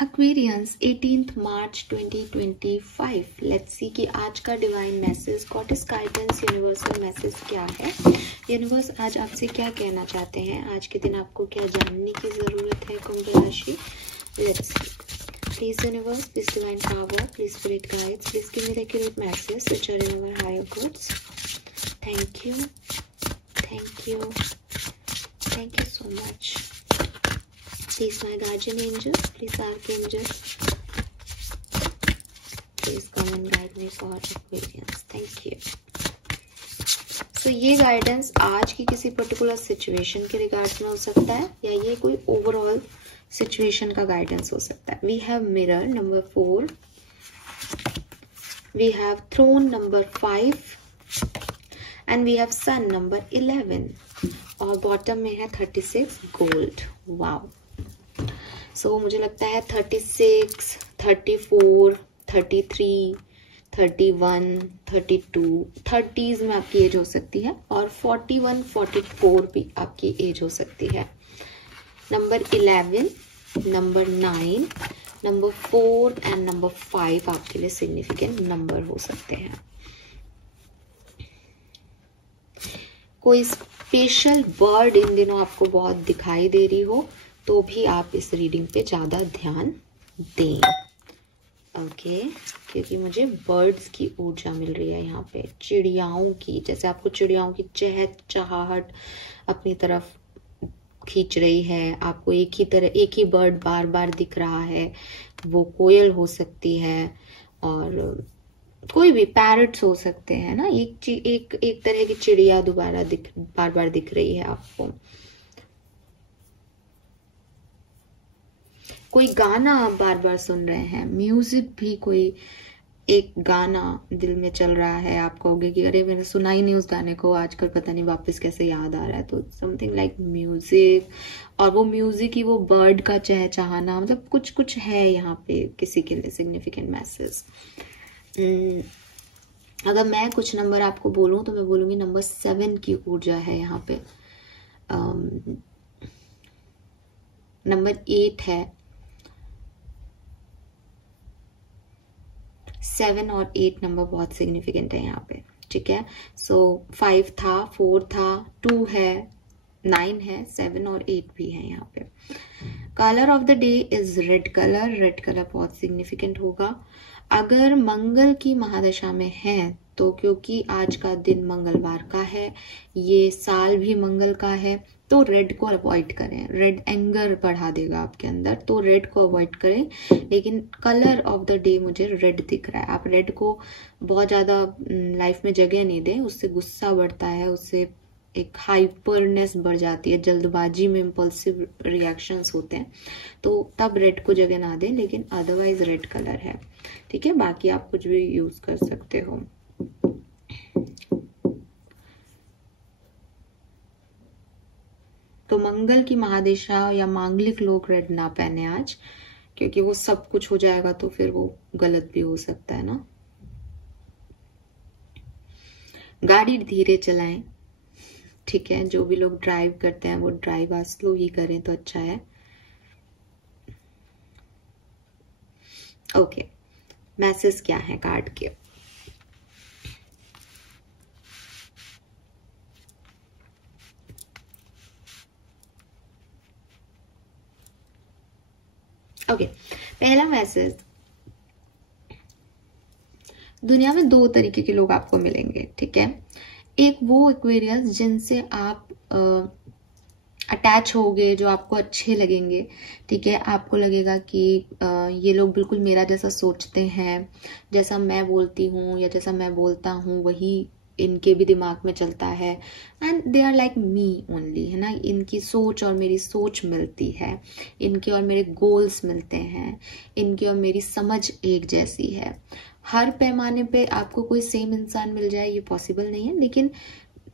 Aquarians 18th March 2025. Let's see कि आज का divine message, goddess guidance, universal message क्या है। यूनिवर्स आज आपसे क्या कहना चाहते हैं, आज के दिन आपको क्या जानने की जरूरत है कुंभ राशि। Let's see. Please universe, please divine power, please spirit guides, please give me the accurate message which are in our higher goods. Thank you, thank you, thank you so much. Please my guardian angels, please archangels, please come and guide me for Aquarians. Thank you. So ये guidance आज की किसी particular situation के regards में हो सकता है या ये कोई ओवरऑल सिचुएशन का गाइडेंस हो सकता है। We have mirror number 4, we have throne number 5 and we have sun number 11 और बॉटम में है 36 गोल्ड। वाओ। सो मुझे लगता है 36, 34, 33, 31, 32, 30s में आपकी एज हो सकती है और 41, 44 भी आपकी एज हो सकती है। Number 11, number 9, number 4 and number 5 आपके लिए सिग्निफिकेंट नंबर हो सकते हैं। कोई स्पेशल बर्ड इन दिनों आपको बहुत दिखाई दे रही हो तो भी आप इस रीडिंग पे ज्यादा ध्यान दें। ओके, क्योंकि मुझे बर्ड्स की ऊर्जा मिल रही है यहाँ पे, चिड़ियाओं की, जैसे आपको चिड़ियाओं की चहचहाहट अपनी तरफ खींच रही है। आपको एक ही बर्ड बार बार दिख रहा है। वो कोयल हो सकती है और कोई भी पैरट्स हो सकते हैं ना। एक तरह की चिड़िया बार बार दिख रही है आपको। कोई गाना आप बार बार सुन रहे हैं, म्यूजिक भी, कोई एक गाना दिल में चल रहा है। आप कहोगे कि अरे मैंने सुना ही नहीं उस गाने को, आजकल पता नहीं वापस कैसे याद आ रहा है। तो समथिंग लाइक म्यूजिक, और वो म्यूजिक ही वो बर्ड का चहचहाना, मतलब कुछ कुछ है यहाँ पे किसी के लिए सिग्निफिकेंट मैसेज। अगर मैं कुछ नंबर आपको बोलूं तो मैं बोलूंगी नंबर 7 की ऊर्जा है यहाँ पे। नंबर 8 है, 7 और 8 नंबर बहुत सिग्निफिकेंट है यहाँ पे। ठीक है, सो 5 था, 4 था, 2 है, 9 है, 7 और 8 भी है यहाँ पे। Colour of the day is red colour. Red colour बहुत सिग्निफिकेंट होगा। अगर मंगल की महादशा में है तो, क्योंकि आज का दिन मंगलवार का है, ये साल भी मंगल का है, तो रेड को अवॉइड करें। रेड एंगर बढ़ा देगा आपके अंदर, तो रेड को अवॉइड करें। लेकिन कलर ऑफ द डे मुझे रेड दिख रहा है। आप रेड को बहुत ज्यादा लाइफ में जगह नहीं दें, उससे गुस्सा बढ़ता है, उससे एक हाइपरनेस बढ़ जाती है, जल्दबाजी में इम्पल्सिव रिएक्शंस होते हैं, तो तब रेड को जगह ना दें। लेकिन अदरवाइज रेड कलर है। ठीक है, बाकी आप कुछ भी यूज कर सकते हो। तो मंगल की महादशा या मांगलिक लोग रेड ना पहने आज, क्योंकि वो सब कुछ हो जाएगा तो फिर वो गलत भी हो सकता है ना। गाड़ी धीरे चलाएं। ठीक है, जो भी लोग ड्राइव करते हैं वो ड्राइव आज स्लो ही करें तो अच्छा है। ओके, मैसेज क्या है कार्ड के। ओके, पहला मैसेज, दुनिया में 2 तरीके के लोग आपको मिलेंगे। ठीक है, एक वो एक्वेरियस जिनसे आप अटैच होगे, जो आपको अच्छे लगेंगे। ठीक है, आपको लगेगा कि ये लोग बिल्कुल मेरा जैसा सोचते हैं, जैसा मैं बोलती हूँ या जैसा मैं बोलता हूँ वही इनके भी दिमाग में चलता है। And they are like me only, है ना। इनकी सोच और मेरी सोच मिलती है, इनके और मेरे गोल्स मिलते हैं, इनकी और मेरी समझ एक जैसी है। हर पैमाने पे आपको कोई सेम इंसान मिल जाए ये पॉसिबल नहीं है, लेकिन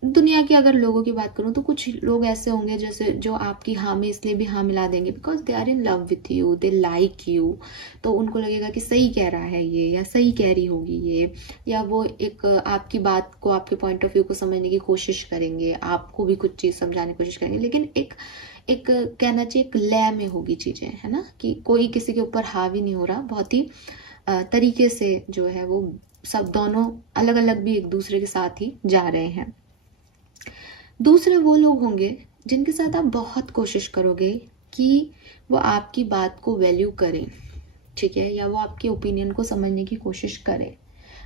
दुनिया के अगर लोगों की बात करूं तो कुछ लोग ऐसे होंगे जैसे जो आपकी हाँ में इसलिए भी हाँ मिला देंगे because they are in love with you, they like you. तो उनको लगेगा कि सही कह रहा है ये, या सही कह रही होगी ये, या वो एक आपकी बात को, आपके पॉइंट ऑफ व्यू को समझने की कोशिश करेंगे, आपको भी कुछ चीज समझाने की कोशिश करेंगे। लेकिन एक कहना चाहिए एक लय में होगी चीजें, है ना, कि कोई किसी के ऊपर हावी नहीं हो रहा, बहुत ही तरीके से जो है वो सब दोनों अलग अलग भी एक दूसरे के साथ ही जा रहे हैं। दूसरे वो लोग होंगे जिनके साथ आप बहुत कोशिश करोगे कि वो आपकी बात को वैल्यू करें, ठीक है, या वो आपके ओपिनियन को समझने की कोशिश करें,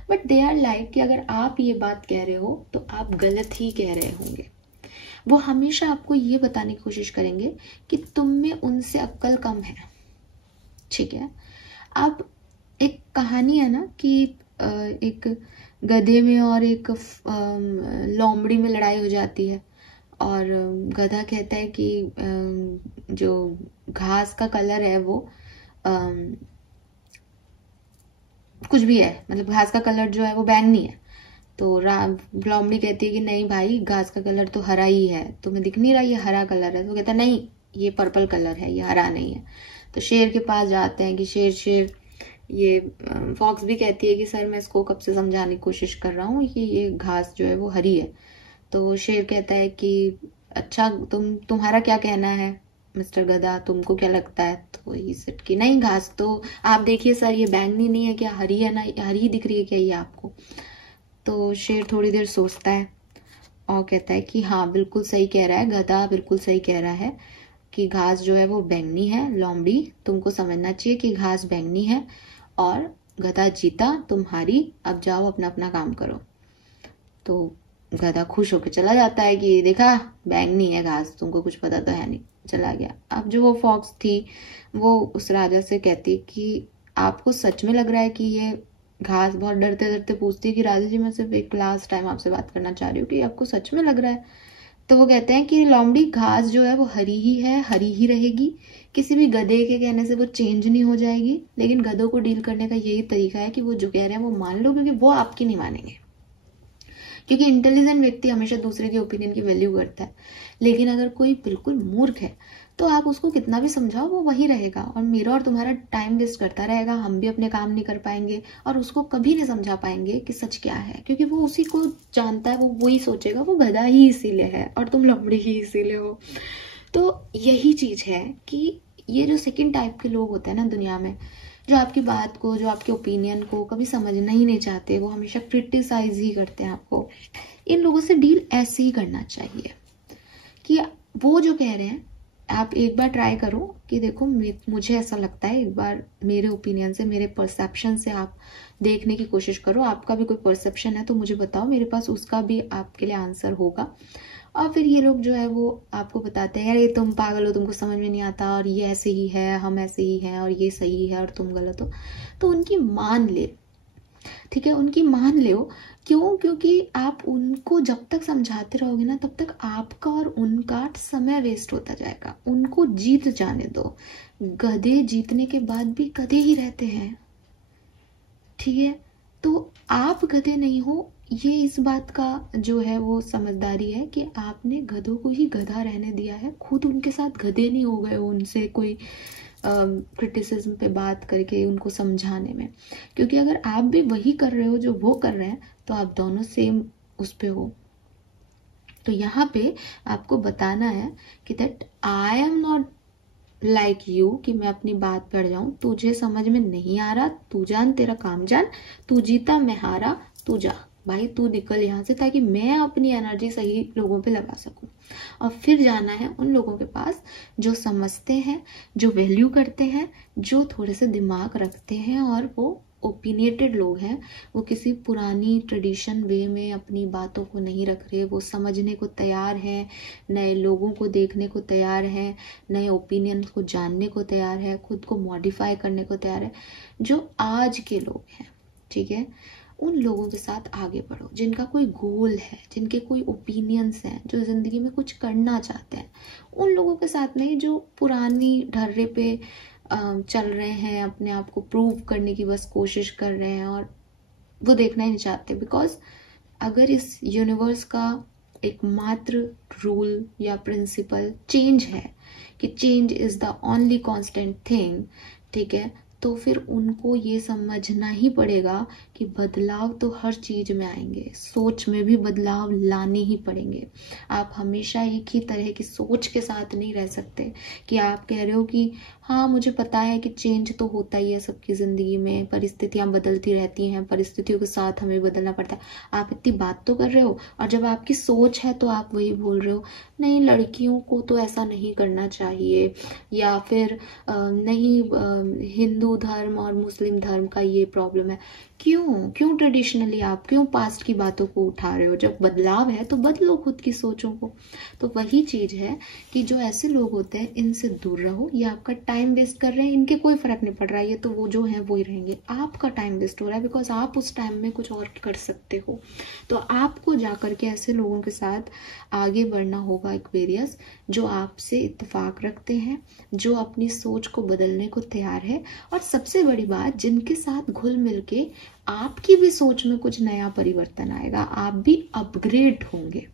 बट दे आर लाइक कि अगर आप ये बात कह रहे हो तो आप गलत ही कह रहे होंगे। वो हमेशा आपको ये बताने की कोशिश करेंगे कि तुम में उनसे अक्ल कम है, ठीक है। अब एक कहानी है ना कि एक गधे में और एक लोमड़ी में लड़ाई हो जाती है, और गधा कहता है कि जो घास का कलर है वो कुछ भी है, मतलब घास का कलर जो है वो बैंगनी है। तो लोमड़ी कहती है कि नहीं भाई, घास का कलर तो हरा ही है, तुम्हें दिख नहीं रहा ये हरा कलर है? तो कहता है नहीं, ये पर्पल कलर है, ये हरा नहीं है। तो शेर के पास जाते हैं कि शेर ये फॉक्स भी कहती है कि सर मैं इसको कब से समझाने की कोशिश कर रहा हूँ कि ये घास जो है वो हरी है। तो शेर कहता है कि अच्छा तुम्हारा क्या कहना है मिस्टर गधा, तुमको क्या लगता है? तो ही सेड कि नहीं, घास तो आप देखिए सर, ये बैंगनी नहीं है क्या, हरी है ना, हरी दिख रही है क्या ये आपको? तो शेर थोड़ी देर सोचता है और कहता है कि हाँ बिल्कुल सही कह रहा है गधा, बिल्कुल सही कह रहा है कि घास जो है वो बैंगनी है। लोमड़ी तुमको समझना चाहिए कि घास बैंगनी है, और गधा जीता, तुम हारी, अब जाओ अपना अपना काम करो। तो गधा खुश होकर चला जाता है कि देखा बैंगनी है घास, तुमको कुछ पता तो है नहीं, चला गया। अब जो वो फॉक्स थी वो उस राजा से कहती कि आपको सच में लग रहा है कि ये घास, बहुत डरते डरते पूछती है कि राजा जी मैं सिर्फ एक लास्ट टाइम आपसे बात करना चाह रही हूँ कि आपको सच में लग रहा है? तो वो कहते हैं कि लोमड़ी घास जो है वो हरी ही है, हरी ही रहेगी, किसी भी गधे के कहने से वो चेंज नहीं हो जाएगी। लेकिन गधों को डील करने का यही तरीका है कि वो जो कह रहे हैं वो मान लो, क्योंकि वो आपकी नहीं मानेंगे, क्योंकि इंटेलिजेंट व्यक्ति हमेशा दूसरे के ओपिनियन की वैल्यू करता है। लेकिन अगर कोई बिल्कुल मूर्ख है तो आप उसको कितना भी समझाओ वो वही रहेगा, और मेरा और तुम्हारा टाइम वेस्ट करता रहेगा, हम भी अपने काम नहीं कर पाएंगे और उसको कभी नहीं समझा पाएंगे कि सच क्या है, क्योंकि वो उसी को जानता है, वो वही सोचेगा वो गधा ही इसीलिए है और तुम लोमड़ी ही इसीलिए हो। तो यही चीज है कि ये जो सेकंड टाइप के लोग होते हैं ना दुनिया में, जो आपकी बात को, जो आपके ओपिनियन को कभी समझना ही नहीं चाहते, वो हमेशा क्रिटिसाइज ही करते हैं आपको, इन लोगों से डील ऐसे ही करना चाहिए कि वो जो कह रहे हैं आप एक बार ट्राई करो कि देखो मुझे ऐसा लगता है, एक बार मेरे ओपिनियन से, मेरे परसेप्शन से आप देखने की कोशिश करो, आपका भी कोई परसेप्शन है तो मुझे बताओ, मेरे पास उसका भी आपके लिए आंसर होगा। और फिर ये लोग जो है वो आपको बताते हैं यार ये तुम पागल हो, तुमको समझ में नहीं आता, और ये ऐसे ही है, हम ऐसे ही हैं, और ये सही है और तुम गलत हो। तो उनकी मान ले, ठीक है, उनकी मान लो। क्यों? क्योंकि आप उनको जब तक समझाते रहोगे ना तब तक आपका और उनका समय वेस्ट होता जाएगा। उनको जीत जाने दो। गधे जीतने के बाद भी गधे ही रहते हैं, ठीक है। तो आप गधे नहीं हो, ये इस बात का जो है वो समझदारी है कि आपने गधों को ही गधा रहने दिया है, खुद उनके साथ गधे नहीं हो गए, उनसे कोई क्रिटिसिज्म पे बात करके उनको समझाने में। क्योंकि अगर आप भी वही कर रहे हो जो वो कर रहे हैं तो आप दोनों सेम उस पे हो। तो यहाँ पे आपको बताना है कि that I am not like you, कि मैं अपनी बात पर जाऊं, तुझे समझ में नहीं आ रहा, तू जान, तेरा काम जान, तू जीता मैं हारा, तू जा भाई, तू निकल यहाँ से, ताकि मैं अपनी एनर्जी सही लोगों पे लगा सकूं। और फिर जाना है उन लोगों के पास जो समझते हैं, जो वैल्यू करते हैं, जो थोड़े से दिमाग रखते हैं, और वो ओपिनियटेड लोग हैं, वो किसी पुरानी ट्रेडिशन वे में अपनी बातों को नहीं रख रहे, वो समझने को तैयार हैं, नए लोगों को देखने को तैयार हैं, नए ओपिनियन को जानने को तैयार है, खुद को मॉडिफाई करने को तैयार है, जो आज के लोग हैं, ठीक है। उन लोगों के साथ आगे बढ़ो जिनका कोई गोल है, जिनके कोई ओपिनियंस हैं, जो जिंदगी में कुछ करना चाहते हैं। उन लोगों के साथ नहीं जो पुरानी ढर्रे पे चल रहे हैं, अपने आप को प्रूव करने की बस कोशिश कर रहे हैं और वो देखना ही नहीं चाहते। बिकॉज अगर इस यूनिवर्स का एकमात्र रूल या प्रिंसिपल चेंज है कि change is the only constant thing, ठीक है, तो फिर उनको ये समझना ही पड़ेगा कि बदलाव तो हर चीज में आएंगे, सोच में भी बदलाव लाने ही पड़ेंगे। आप हमेशा एक ही तरह की सोच के साथ नहीं रह सकते कि आप कह रहे हो कि हाँ मुझे पता है कि चेंज तो होता ही है सबकी जिंदगी में, परिस्थितियां बदलती रहती हैं, परिस्थितियों के साथ हमें बदलना पड़ता है। आप इतनी बात तो कर रहे हो और जब आपकी सोच है तो आप वही बोल रहे हो नहीं लड़कियों को तो ऐसा नहीं करना चाहिए, या फिर नहीं हिंदू धर्म और मुस्लिम धर्म का ये प्रॉब्लम है। क्यों क्यों ट्रेडिशनली आप क्यों पास्ट की बातों को उठा रहे हो? जब बदलाव है तो बदलो खुद की सोचों को। तो वही चीज है कि जो ऐसे लोग होते हैं इनसे दूर रहो, ये आपका टाइम वेस्ट कर रहे हैं, इनके कोई फर्क नहीं पड़ रहा है, ये तो वो जो है वो ही रहेंगे, आपका टाइम वेस्ट हो रहा है बिकॉज आप उस टाइम में कुछ और कर सकते हो। तो आपको जाकर के ऐसे लोगों के साथ आगे बढ़ना होगा, एक्वेरियस, जो आपसे इत्तेफाक रखते हैं, जो अपनी सोच को बदलने को तैयार है, और सबसे बड़ी बात जिनके साथ घुल मिल के आपकी भी सोच में कुछ नया परिवर्तन आएगा, आप भी अपग्रेड होंगे।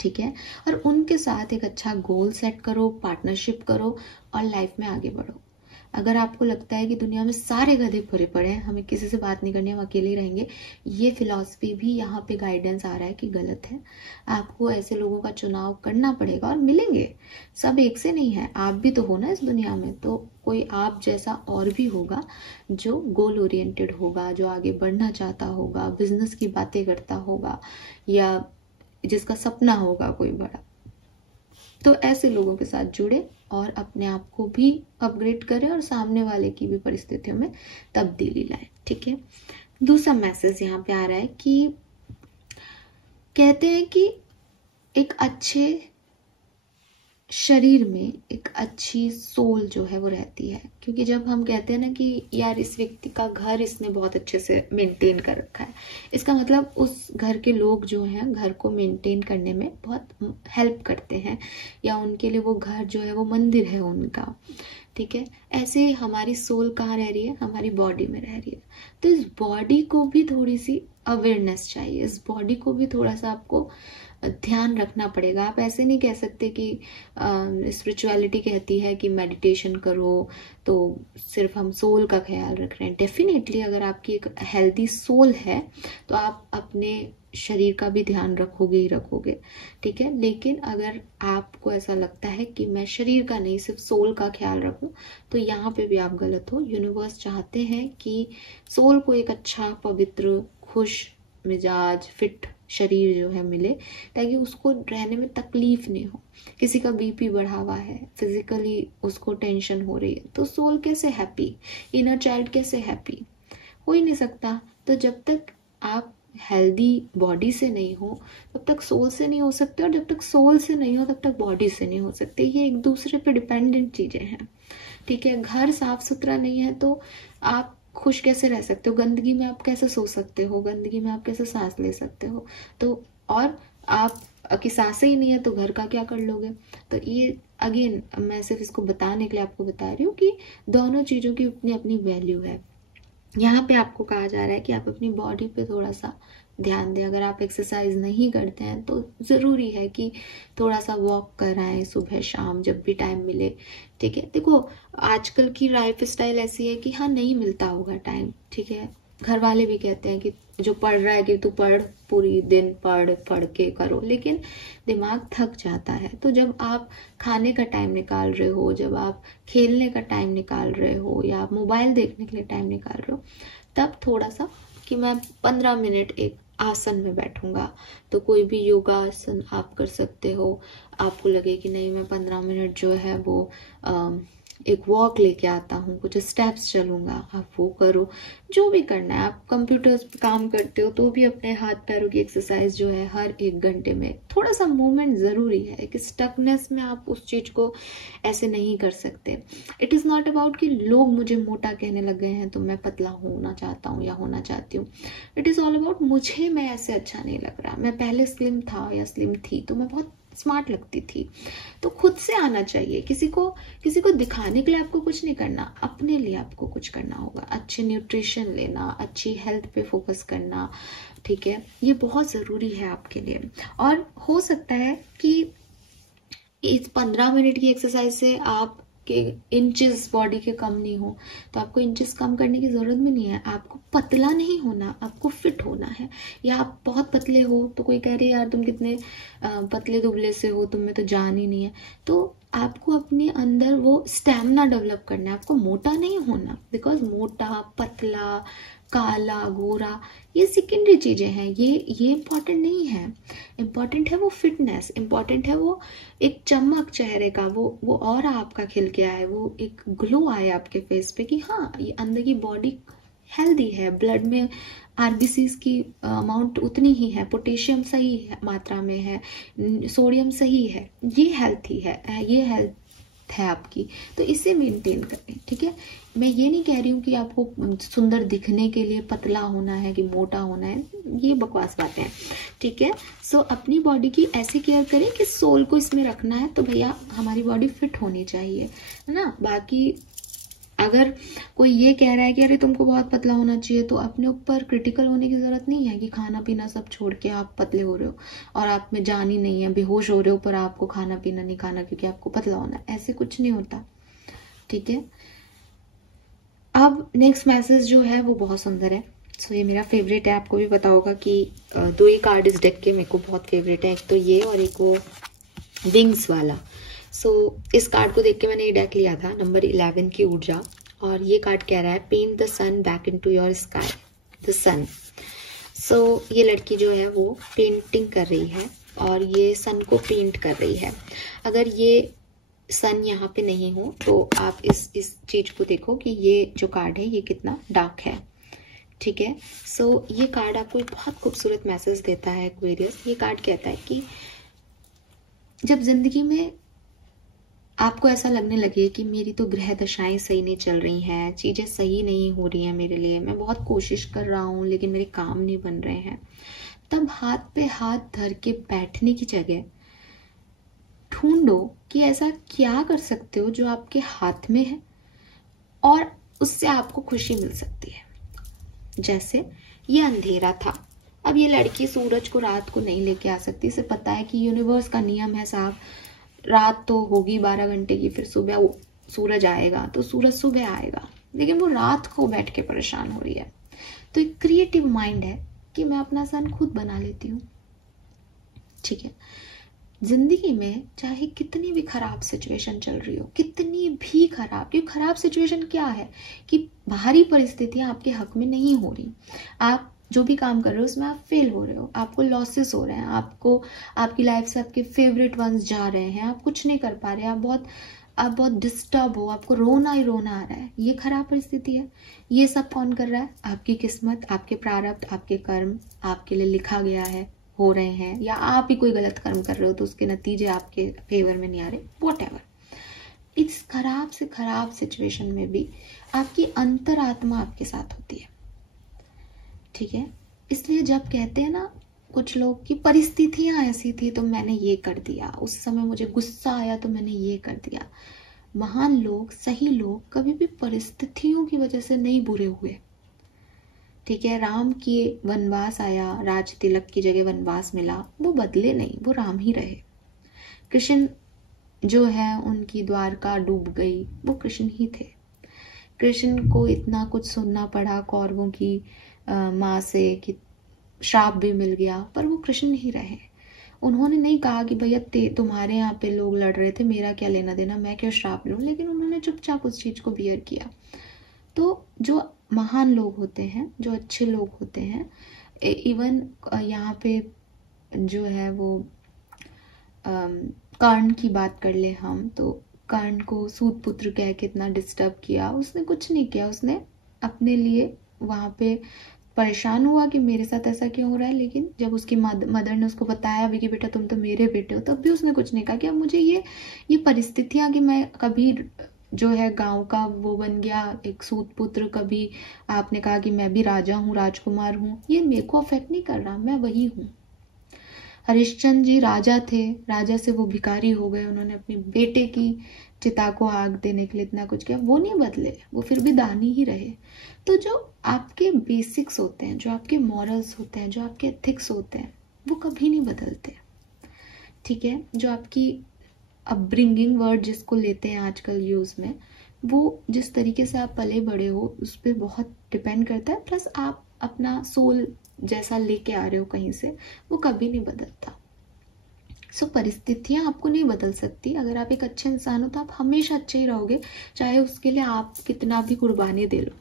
ठीक है, और उनके साथ एक अच्छा गोल सेट करो, पार्टनरशिप करो और लाइफ में आगे बढ़ो। अगर आपको लगता है कि दुनिया में सारे गधे भरे पड़े हैं, हमें किसी से बात नहीं करनी, हम अकेले रहेंगे, ये फिलॉसफी भी यहाँ पे गाइडेंस आ रहा है कि गलत है। आपको ऐसे लोगों का चुनाव करना पड़ेगा और मिलेंगे, सब एक से नहीं है, आप भी तो हो ना इस दुनिया में, तो कोई आप जैसा और भी होगा जो गोल ओरिएंटेड होगा, जो आगे बढ़ना चाहता होगा, बिजनेस की बातें करता होगा, या जिसका सपना होगा कोई बड़ा। तो ऐसे लोगों के साथ जुड़े और अपने आप को भी अपग्रेड करें और सामने वाले की भी परिस्थितियों में तब्दीली लाएं। ठीक है, दूसरा मैसेज यहाँ पे आ रहा है कि कहते हैं कि एक अच्छे शरीर में एक अच्छी सोल जो है वो रहती है, क्योंकि जब हम कहते हैं ना कि यार इस व्यक्ति का घर इसने बहुत अच्छे से मेंटेन कर रखा है, इसका मतलब उस घर के लोग जो हैं घर को मेंटेन करने में बहुत हेल्प करते हैं, या उनके लिए वो घर जो है वो मंदिर है उनका। ठीक है, ऐसे हमारी सोल कहाँ रह रही है? हमारी बॉडी में रह रही है। तो इस बॉडी को भी थोड़ी सी अवेयरनेस चाहिए, इस बॉडी को भी थोड़ा सा आपको ध्यान रखना पड़ेगा। आप ऐसे नहीं कह सकते कि स्पिरिचुअलिटी कहती है कि मेडिटेशन करो तो सिर्फ हम सोल का ख्याल रख रहे हैं। डेफिनेटली अगर आपकी एक हेल्दी सोल है तो आप अपने शरीर का भी ध्यान रखोगे ही रखोगे। ठीक है, लेकिन अगर आपको ऐसा लगता है कि मैं शरीर का नहीं सिर्फ सोल का ख्याल रखूं, तो यहाँ पे भी आप गलत हो। यूनिवर्स चाहते हैं कि सोल को एक अच्छा, पवित्र, खुश मिजाज, फिट शरीर जो है मिले, ताकि उसको रहने में तकलीफ नहीं हो। किसी का बीपी बढ़ा हुआ है, फिजिकली उसको टेंशन हो रही है, तो सोल कैसे हैप्पी, इनर चाइल्ड कैसे हैप्पी? हो ही नहीं सकता। तो जब तक आप हेल्दी बॉडी से नहीं हो तब तक सोल से नहीं हो सकते, और जब तक सोल से नहीं हो तब तक बॉडी से नहीं हो सकते। ये एक दूसरे पे डिपेंडेंट चीजें हैं। ठीक है, घर साफ सुथरा नहीं है तो आप खुश कैसे रह सकते हो? गंदगी में आप कैसे सो सकते हो? गंदगी में आप कैसे सांस ले सकते हो? तो और आप की सांसें ही नहीं है तो घर का क्या कर लोगे? तो ये अगेन मैं सिर्फ इसको बताने के लिए आपको बता रही हूँ कि दोनों चीजों की अपनी अपनी वैल्यू है। यहाँ पे आपको कहा जा रहा है कि आप अपनी बॉडी पे थोड़ा सा ध्यान दें। अगर आप एक्सरसाइज नहीं करते हैं तो ज़रूरी है कि थोड़ा सा वॉक कराएं सुबह शाम जब भी टाइम मिले। ठीक है, देखो आजकल की लाइफ स्टाइल ऐसी है कि हाँ नहीं मिलता होगा टाइम। ठीक है, घर वाले भी कहते हैं कि जो पढ़ रहा है कि तू पढ़, पूरी दिन पढ़ पढ़ के करो, लेकिन दिमाग थक जाता है। तो जब आप खाने का टाइम निकाल रहे हो, जब आप खेलने का टाइम निकाल रहे हो, या आप मोबाइल देखने के लिए टाइम निकाल रहे हो, तब थोड़ा सा कि मैं 15 मिनट एक आसन में बैठूंगा, तो कोई भी योगा आसन आप कर सकते हो। आपको लगे कि नहीं मैं 15 मिनट जो है वो एक वॉक लेके आता हूँ, कुछ स्टेप्स चलूंगा, आप वो करो। जो भी करना है, आप कंप्यूटर्स पे काम करते हो तो भी अपने हाथ पैरों की एक्सरसाइज जो है हर 1 घंटे में थोड़ा सा मूवमेंट जरूरी है कि स्टकनेस में आप उस चीज को ऐसे नहीं कर सकते। इट इज नॉट अबाउट कि लोग मुझे मोटा कहने लग गए हैं तो मैं पतला होना चाहता हूँ या होना चाहती हूँ। इट इज ऑल अबाउट मुझे मैं ऐसे अच्छा नहीं लग रहा। मैं पहले स्लिम था या स्लिम थी तो मैं बहुत स्मार्ट लगती थी। तो खुद से आना चाहिए। किसी को दिखाने के लिए आपको कुछ नहीं करना, अपने लिए आपको कुछ करना होगा। अच्छे न्यूट्रिशन लेना, अच्छी हेल्थ पे फोकस करना, ठीक है, ये बहुत जरूरी है आपके लिए। और हो सकता है कि इस 15 मिनट की एक्सरसाइज से आप कि इंचेस बॉडी के कम नहीं हो, तो आपको इंचेस कम करने की ज़रूरत भी नहीं है। आपको पतला नहीं होना, आपको फिट होना है। या आप बहुत पतले हो तो कोई कह रहे यार तुम कितने पतले दुबले से हो, तुम में तो जान ही नहीं है। तो आपको अपने अंदर वो स्टैमिना डेवलप करना है, आपको मोटा नहीं होना। बिकॉज मोटा, पतला, काला, गोरा ये सेकेंडरी चीजें हैं, ये इम्पॉर्टेंट नहीं है। इम्पॉर्टेंट है वो फिटनेस, इम्पॉर्टेंट है वो एक चमक चेहरे का, वो और आपका खिल के आए, वो एक ग्लो आए आपके फेस पे कि हाँ ये अंदर की बॉडी हेल्दी है, ब्लड में आरबीसीज की अमाउंट उतनी ही है, पोटेशियम सही है मात्रा में है, सोडियम सही है, ये हेल्थी है, ये हेल्थ है आपकी। तो इसे मेंटेन करें, ठीक है। मैं ये नहीं कह रही हूँ कि आपको सुंदर दिखने के लिए पतला होना है कि मोटा होना है, ये बकवास बातें हैं, ठीक है। सो अपनी बॉडी की ऐसी केयर करें कि सोल को इसमें रखना है तो भैया हमारी बॉडी फिट होनी चाहिए, है ना। बाकी अगर कोई ये कह रहा है कि अरे तुमको बहुत पतला होना चाहिए, तो अपने ऊपर क्रिटिकल होने की जरूरत नहीं है कि खाना पीना सब छोड़ के आप पतले हो रहे हो और आप में जान ही नहीं है, बेहोश हो रहे हो, पर आपको खाना पीना नहीं खाना क्योंकि आपको पतला होना है। ऐसे कुछ नहीं होता, ठीक है। अब नेक्स्ट मैसेज जो है वो बहुत सुंदर है। सो ये मेरा फेवरेट है, आपको भी पता होगा कि दो ही कार्ड इस डेक के मेरे को बहुत फेवरेट है, एक तो ये और एक वो विंग्स वाला। सो इस कार्ड को देख के मैंने ये डेक लिया था, नंबर 11 की ऊर्जा। और ये कार्ड कह रहा है paint the sun back into your sky, the sun. So ये लड़की जो है वो पेंटिंग कर रही है और ये सन को पेंट कर रही है। अगर ये सन यहाँ पे नहीं हो तो आप इस चीज को देखो कि ये जो कार्ड है ये कितना डार्क है, ठीक है। सो ये कार्ड आपको एक बहुत खूबसूरत मैसेज देता है एक्वेरियस। ये कार्ड कहता है कि जब जिंदगी में आपको ऐसा लगने लगे कि मेरी तो ग्रह दशाएं सही नहीं चल रही हैं, चीजें सही नहीं हो रही हैं मेरे लिए, मैं बहुत कोशिश कर रहा हूं लेकिन मेरे काम नहीं बन रहे हैं, तब हाथ पे हाथ धर के बैठने की जगह ढूंढो कि ऐसा क्या कर सकते हो जो आपके हाथ में है और उससे आपको खुशी मिल सकती है। जैसे ये अंधेरा था, अब ये लड़की सूरज को रात को नहीं लेके आ सकती, इसे पता है कि यूनिवर्स का नियम है साहब, रात तो होगी 12 घंटे की, फिर सुबह सूरज आएगा, तो सूरज सुबह आएगा, लेकिन वो रात को बैठ के परेशान हो रही है। तो एक क्रिएटिव माइंड है कि मैं अपना सन खुद बना लेती हूँ, ठीक है। जिंदगी में चाहे कितनी भी खराब सिचुएशन चल रही हो, कितनी भी खराब, क्योंकि खराब सिचुएशन क्या है कि बाहरी परिस्थितियां आपके हक में नहीं हो रही, आप जो भी काम कर रहे हो उसमें आप फेल हो रहे हो, आपको लॉसेस हो रहे हैं, आपको आपकी लाइफ से आपके फेवरेट वंस जा रहे हैं, आप कुछ नहीं कर पा रहे, आप बहुत डिस्टर्ब हो, आपको रोना ही रोना आ रहा है, ये खराब परिस्थिति है। ये सब कौन कर रहा है? आपकी किस्मत, आपके प्रारब्ध, आपके कर्म आपके लिए लिखा गया है, हो रहे हैं, या आप ही कोई गलत कर्म कर रहे हो तो उसके नतीजे आपके फेवर में नहीं आ रहे, व्हाटएवर। इस खराब से खराब सिचुएशन में भी आपकी अंतरात्मा आपके साथ होती है, ठीक है। इसलिए जब कहते हैं ना कुछ लोग कि परिस्थितियां ऐसी थी तो मैंने ये कर दिया, उस समय मुझे गुस्सा आया तो मैंने ये कर दिया, महान लोग, सही लोग कभी भी परिस्थितियों की वजह से नहीं बुरे हुए, ठीक है। राम की वनवास आया, राज तिलक की जगह वनवास मिला, वो बदले नहीं, वो राम ही रहे। कृष्ण जो है उनकी द्वारका डूब गई, वो कृष्ण ही थे। कृष्ण को इतना कुछ सुनना पड़ा कौरवों की माँ से कि श्राप भी मिल गया, पर वो कृष्ण ही रहे। उन्होंने नहीं कहा कि भैया तुम्हारे यहाँ पे लोग लड़ रहे थे, मेरा क्या लेना देना, मैं क्यों श्राप लूं, लेकिन उन्होंने चुपचाप उस चीज को बियर किया। तो जो महान लोग होते हैं, जो अच्छे लोग होते हैं, इवन यहाँ पे जो है वो कर्ण की बात कर ले हम, तो कर्ण को सूत पुत्र कह के इतना डिस्टर्ब किया, उसने कुछ नहीं किया, उसने अपने लिए वहां पे परेशान हुआ कि मेरे साथ ऐसा क्यों हो रहा है, लेकिन जब उसकी मदर ने उसको बताया भी कि बेटा तुम तो मेरे बेटे हो, तब भी उसने कुछ नहीं कहा कि अब मुझे ये परिस्थितियां कि मैं कभी जो है गांव का वो बन गया एक सूत पुत्र, कभी आपने कहा कि मैं भी राजा हूँ, राजकुमार हूँ, ये मेरे को अफेक्ट नहीं कर रहा, मैं वही हूँ। हरिश्चंद्र जी राजा थे, राजा से वो भिखारी हो गए, उन्होंने अपने बेटे की चिता को आग देने के लिए इतना कुछ किया, वो नहीं बदले, वो फिर भी दानी ही रहे। तो जो आपके बेसिक्स होते हैं, जो आपके मॉरल्स होते हैं, जो आपके एथिक्स होते हैं, वो कभी नहीं बदलते, ठीक है। जो आपकी अपब्रिंगिंग वर्ड जिसको लेते हैं आजकल यूज में, वो जिस तरीके से आप पले बड़े हो उस पर बहुत डिपेंड करता है। प्लस आप अपना सोल जैसा लेके आ रहे हो कहीं से, वो कभी नहीं बदलता। सो परिस्थितियां आपको नहीं बदल सकती। अगर आप एक अच्छे इंसान हो तो आप हमेशा अच्छे ही रहोगे, चाहे उसके लिए आप कितना भी कुर्बानी दे लो।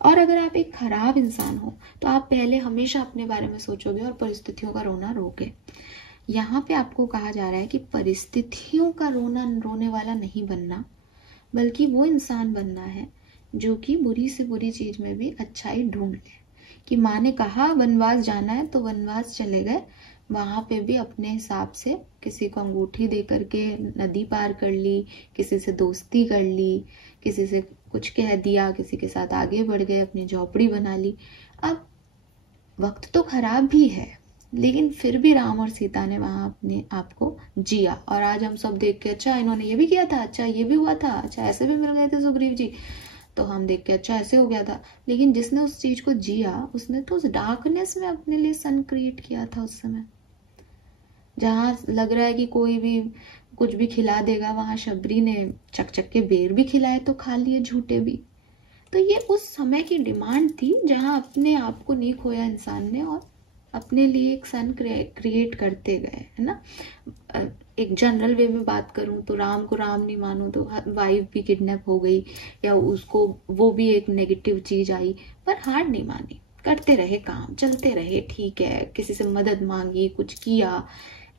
और अगर आप एक खराब इंसान हो तो आप पहले हमेशा अपने बारे में सोचोगे और परिस्थितियों का रोना रोगे। यहाँ पे आपको कहा जा रहा है कि परिस्थितियों का रोने वाला नहीं बनना, बल्कि वो इंसान बनना है जो कि बुरी से बुरी चीज में भी अच्छाई ढूंढ ले। कि माँ ने कहा वनवास जाना है तो वनवास चले गए, वहां पे भी अपने हिसाब से किसी को अंगूठी दे करके नदी पार कर ली, किसी से दोस्ती कर ली, किसी से कुछ कह दिया, किसी के साथ आगे बढ़ गए, अपनी झोपड़ी बना ली। अब वक्त तो खराब भी है, लेकिन फिर भी राम और सीता ने वहां अपने आप को जिया। और आज हम सब देख के अच्छा इन्होंने ये भी किया था, अच्छा ये भी हुआ था, अच्छा ऐसे भी मिल गए थे सुग्रीव जी, तो हम देख के अच्छा ऐसे हो गया था। लेकिन जिसने उस चीज को जिया उसने तो उस डार्कनेस में अपने लिए सन क्रिएट किया था। उस समय जहां लग रहा है कि कोई भी कुछ भी खिला देगा, वहां शबरी ने चक चक के बेर भी खिलाए तो खा लिए, झूठे भी। तो ये उस समय की डिमांड थी जहां अपने आप को नहीं खोया इंसान ने और अपने लिए एक सन क्रिएट करते गए, है ना। एक जनरल वे में बात करूं तो राम को राम नहीं मानो तो वाइफ भी किडनैप हो गई, या उसको वो भी एक नेगेटिव चीज आई, पर हार नहीं मानी, करते रहे, काम चलते रहे, ठीक है, किसी से मदद मांगी, कुछ किया,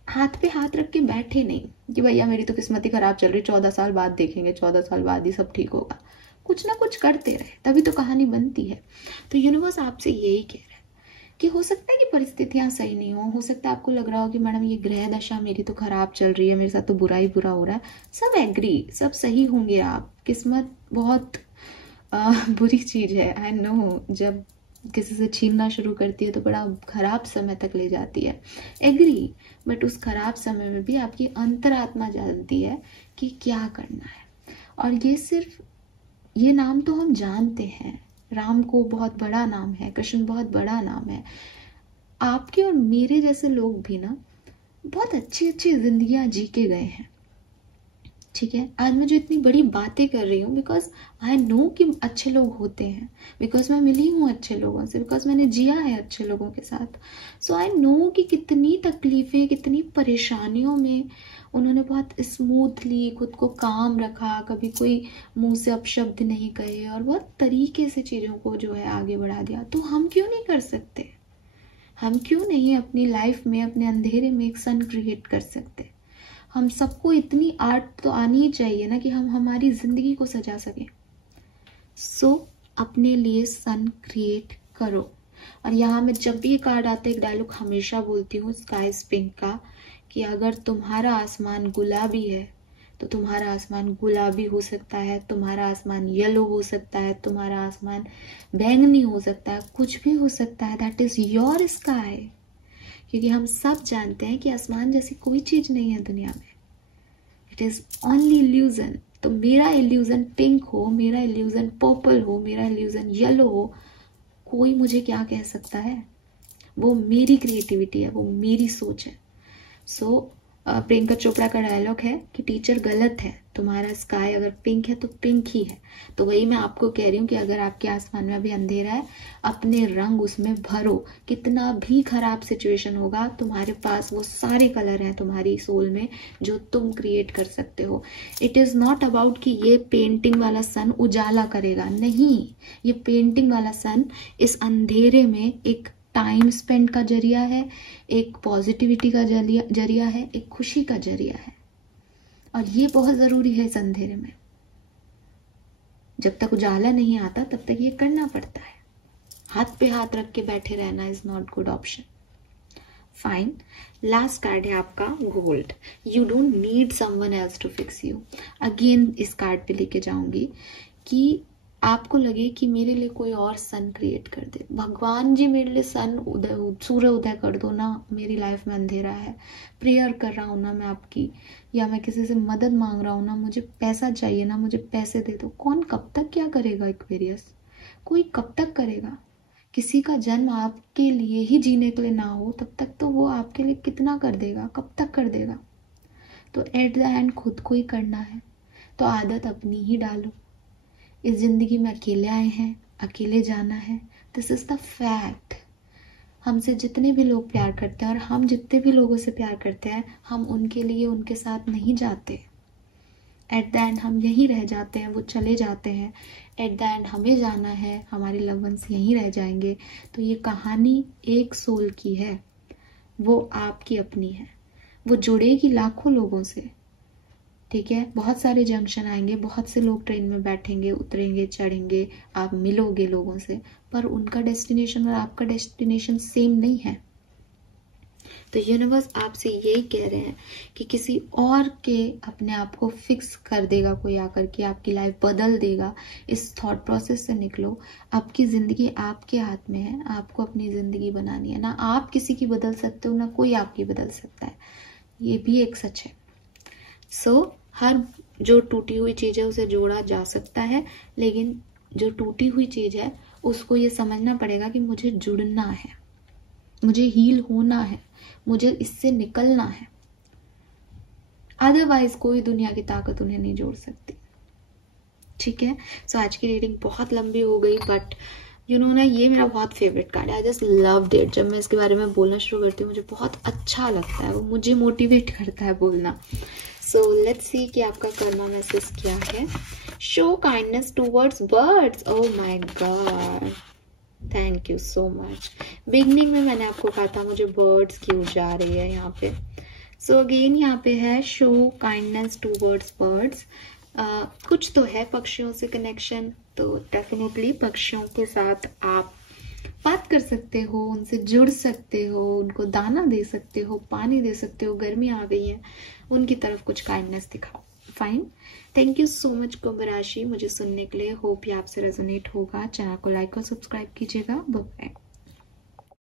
हाथ पे हाथ रख के बैठे नहीं कि भैया मेरी तो किस्मत ही खराब चल रही, 14 साल बाद देखेंगे, 14 साल बाद ही सब ठीक होगा। कुछ ना कुछ करते रहे, तभी तो कहानी बनती है। तो यूनिवर्स आपसे यही कह रहा है कि हो सकता है कि परिस्थितियां सही नहीं हो सकता है आपको लग रहा हो कि मैडम ये ग्रह दशा मेरी तो खराब चल रही है, मेरे साथ तो बुरा ही बुरा हो रहा है। सब एग्री, सब सही होंगे आप, किस्मत बहुत बुरी चीज है, आई नो। जब किसी से छीनना शुरू करती है तो बड़ा खराब समय तक ले जाती है, एग्री। बट उस खराब समय में भी आपकी अंतरात्मा जानती है कि क्या करना है। और ये सिर्फ ये नाम तो हम जानते हैं, राम को बहुत बड़ा नाम है, कृष्ण बहुत बड़ा नाम है। आपके और मेरे जैसे लोग भी ना बहुत अच्छी अच्छी जिंदगियां जी के गए हैं, ठीक है। आज मैं जो इतनी बड़ी बातें कर रही हूँ बिकॉज आई नो कि अच्छे लोग होते हैं, बिकॉज मैं मिली हूँ अच्छे लोगों से, बिकॉज मैंने जिया है अच्छे लोगों के साथ। सो आई नो कि कितनी तकलीफें, कितनी परेशानियों में उन्होंने बहुत स्मूथली खुद को काम रखा, कभी कोई मुंह से अपशब्द नहीं कहे और बहुत तरीके से चीजों को जो है आगे बढ़ा दिया। तो हम क्यों नहीं कर सकते? हम क्यों नहीं अपनी लाइफ में, अपने अंधेरे में एक सन क्रिएट कर सकते? हम सबको इतनी आर्ट तो आनी ही चाहिए ना कि हम हमारी जिंदगी को सजा सकें। सो अपने लिए सन क्रिएट करो। और यहाँ मैं जब भी ये कार्ड आता है एक डायलॉग हमेशा बोलती हूँ स्काई इज पिंक का, कि अगर तुम्हारा आसमान गुलाबी है तो तुम्हारा आसमान गुलाबी हो सकता है, तुम्हारा आसमान येलो हो सकता है, तुम्हारा आसमान बैंगनी हो सकता है, कुछ भी हो सकता है। That is your sky. क्योंकि हम सब जानते हैं कि आसमान जैसी कोई चीज नहीं है दुनिया में, इट इज ओनली इल्यूजन। तो मेरा इल्यूजन पिंक हो, मेरा इल्यूजन पर्पल हो, मेरा इल्यूजन येलो हो, कोई मुझे क्या कह सकता है? वो मेरी क्रिएटिविटी है, वो मेरी सोच है। सो प्रियंका चोपड़ा का डायलॉग है कि टीचर गलत है, तुम्हारा स्काई अगर पिंक है तो पिंक ही है। तो वही मैं आपको कह रही हूँ कि अगर आपके आसमान में अभी अंधेरा है, अपने रंग उसमें भरो। कितना भी खराब सिचुएशन होगा, तुम्हारे पास वो सारे कलर हैं तुम्हारी सोल में जो तुम क्रिएट कर सकते हो। इट इज नॉट अबाउट कि ये पेंटिंग वाला सन उजाला करेगा, नहीं। ये पेंटिंग वाला सन इस अंधेरे में एक टाइम स्पेंड का जरिया है, एक पॉजिटिविटी का जरिया है, एक खुशी का जरिया है। और ये बहुत जरूरी है इस अंधेरे में। जब तक उजाला नहीं आता तब तक ये करना पड़ता है। हाथ पे हाथ रख के बैठे रहना is not good option. Fine, last card है आपका gold. You don't need someone else to fix you. Again इस कार्ड पे लेके जाऊंगी कि आपको लगे कि मेरे लिए कोई और सन क्रिएट कर दे, भगवान जी मेरे लिए सन उदय, सूर्य उदय कर दो ना, मेरी लाइफ में अंधेरा है। प्रेयर कर रहा हूं ना मैं आपकी, या मैं किसी से मदद मांग रहा हूं ना, मुझे पैसा चाहिए ना, मुझे पैसे दे दो। कौन कब तक क्या करेगा एक्वेरियस? कोई कब तक करेगा? किसी का जन्म आपके लिए ही जीने के लिए ना हो तब तक तो वो आपके लिए कितना कर देगा, कब तक कर देगा? तो एट द एंड खुद को ही करना है, तो आदत अपनी ही डालो। इस जिंदगी में अकेले आए हैं, अकेले जाना है, दिस इज द फैक्ट। हमसे जितने भी लोग प्यार करते हैं और हम जितने भी लोगों से प्यार करते हैं, हम उनके लिए उनके साथ नहीं जाते। एट द एंड हम यहीं रह जाते हैं, वो चले जाते हैं। एट द एंड हमें जाना है, हमारे लव वंस यहीं रह जाएंगे। तो ये कहानी एक सोल की है, वो आपकी अपनी है। वो जुड़ेगी लाखों लोगों से, ठीक है। बहुत सारे जंक्शन आएंगे, बहुत से लोग ट्रेन में बैठेंगे, उतरेंगे, चढ़ेंगे, आप मिलोगे लोगों से, पर उनका डेस्टिनेशन और आपका डेस्टिनेशन सेम नहीं है। तो यूनिवर्स आपसे यही कह रहे हैं कि किसी और के अपने आप को फिक्स कर देगा कोई आकर के, आपकी लाइफ बदल देगा। इस थॉट प्रोसेस से निकलो। आपकी जिंदगी आपके हाथ में है, आपको अपनी जिंदगी बनानी है। ना आप किसी की बदल सकते हो, ना कोई आपकी बदल सकता है, ये भी एक सच है। सो हर जो टूटी हुई चीज है उसे जोड़ा जा सकता है, लेकिन जो टूटी हुई चीज है उसको ये समझना पड़ेगा कि मुझे जुड़ना है, मुझे हील होना है, मुझे इससे निकलना है। अदरवाइज कोई दुनिया की ताकत उन्हें नहीं जोड़ सकती, ठीक है। सो आज की रीडिंग बहुत लंबी हो गई, बट यू नो ना, ये मेरा बहुत फेवरेट कार्ड है। I just loved it. जब मैं इसके बारे में बोलना शुरू करती हूँ मुझे बहुत अच्छा लगता है, वो मुझे मोटिवेट करता है बोलना। सो लेट्स सी कि आपका कर्मा मैसेज क्या है। Show kindness towards birds. Oh my God, thank you so much. Beginning में मैंने आपको कहा था मुझे बर्ड्स क्यों जा रही है यहाँ पे। सो अगेन यहाँ पे है शो काइंडनेस टूवर्ड्स बर्ड्स। कुछ तो है पक्षियों से कनेक्शन, तो डेफिनेटली पक्षियों के साथ आप बात कर सकते हो, उनसे जुड़ सकते हो, उनको दाना दे सकते हो, पानी दे सकते हो। गर्मी आ गई है, उनकी तरफ कुछ काइंडनेस दिखाओ। Fine, thank you so much कुंभ राशि मुझे सुनने के लिए। होप ये आपसे रेजोनेट होगा। चैनल को लाइक और सब्सक्राइब कीजिएगा। Bye bye.